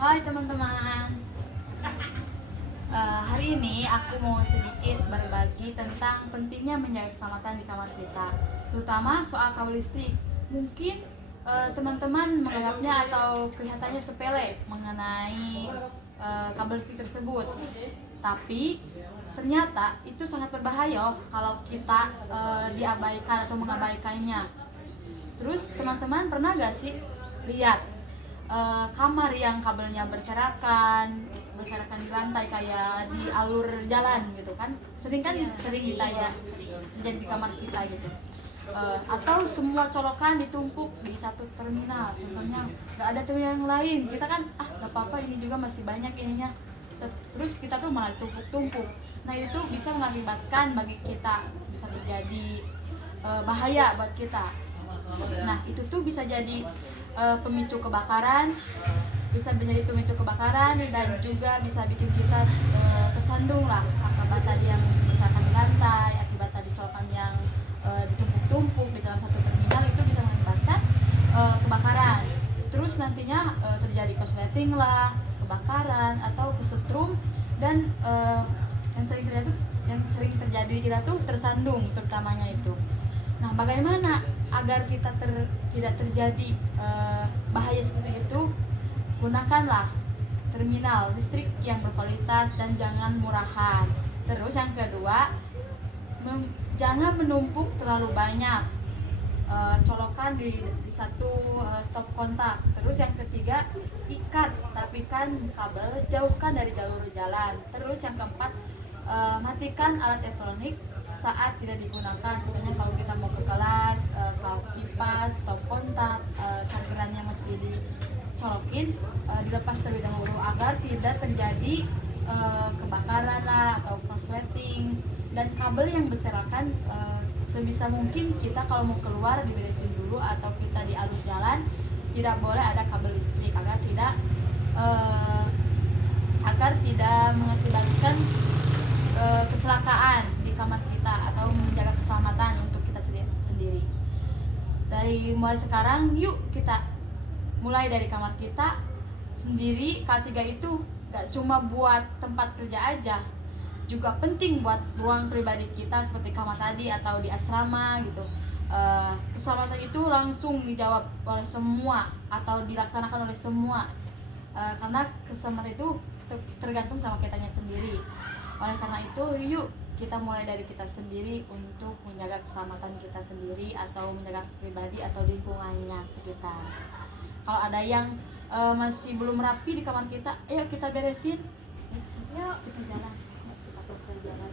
Hai teman-teman. Hari ini aku mau sedikit berbagi tentang pentingnya menjaga keselamatan di kamar kita, terutama soal kabel listrik. Mungkin teman-teman menganggapnya atau kelihatannya sepele mengenai kabel listrik tersebut, tapi ternyata itu sangat berbahaya kalau kita diabaikan atau mengabaikannya. Terus teman-teman pernah gak sih lihat kamar yang kabelnya berserakan di lantai kayak di alur jalan gitu kan? Sering kita ya terjadi di kamar kita gitu. Atau semua colokan ditumpuk di satu terminal, contohnya nggak ada terminal yang lain, kita kan nggak apa-apa, ini juga masih banyak ininya, terus kita tuh malah tumpuk-tumpuk. Nah itu bisa mengakibatkan bagi kita, bisa terjadi bahaya buat kita. Nah itu tuh bisa jadi pemicu kebakaran, dan juga bisa bikin kita tersandung lah akibat tadi yang misalkan di lantai, akibat tadi colokan yang ditumpuk-tumpuk di dalam satu terminal, itu bisa mengakibatkan kebakaran. Terus nantinya terjadi korsleting lah, kebakaran atau kesetrum, dan yang sering terjadi kita tuh tersandung terutamanya itu. Nah, bagaimana agar kita tidak terjadi bahaya seperti itu? Gunakanlah terminal listrik yang berkualitas dan jangan murahan. Terus yang kedua, jangan menumpuk terlalu banyak colokan di satu stop kontak. Terus yang ketiga, tapikan kabel, jauhkan dari jalur jalan. Terus yang keempat, matikan alat elektronik saat tidak digunakan. Contohnya kalau kita mau ke kelas, kipas, stop kontak, chargerannya masih dicolokin, dilepas terlebih dahulu agar tidak terjadi kebakaran lah atau korsleting. Dan kabel yang berserakan, sebisa mungkin kita kalau mau keluar diberesin dulu, atau kita di alur jalan tidak boleh ada kabel listrik agar tidak mengakibatkan kecelakaan di kamar kita atau menjaga keselamatan untuk kita sendiri. Dari mulai sekarang, yuk kita mulai dari kamar kita sendiri. K3 itu gak cuma buat tempat kerja aja, juga penting buat ruang pribadi kita seperti kamar tadi atau di asrama gitu. Keselamatan itu langsung dijawab oleh semua atau dilaksanakan oleh semua, karena keselamatan itu tergantung sama kitanya sendiri. Oleh karena itu, yuk kita mulai dari kita sendiri untuk menjaga keselamatan kita sendiri atau menjaga pribadi atau lingkungannya sekitar. Kalau ada yang masih belum rapi di kamar kita, ayo kita beresin. Yuk kita jalan. Kita jalan.